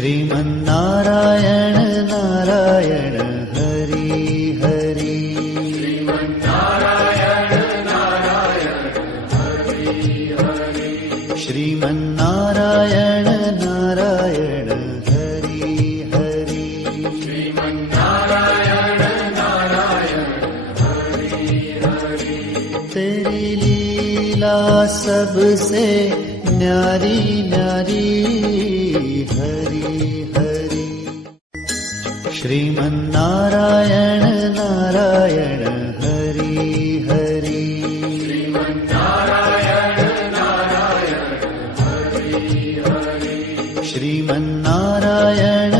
श्रीमन्नारायण नारायण हरि हरि। श्रीमन्नारायण नारायण हरि हरि। श्रीमन्नारायण नारायण हरि हरि। श्रीमन्नारायण नारायण हरि हरि। तेरी लीला सबसे न्यारी न्यारी हरि हरि। श्रीमन्नारायण नारायण हरि हरि। श्रीमन्नारायण नारायण हरि हरि। श्रीमन्नारायण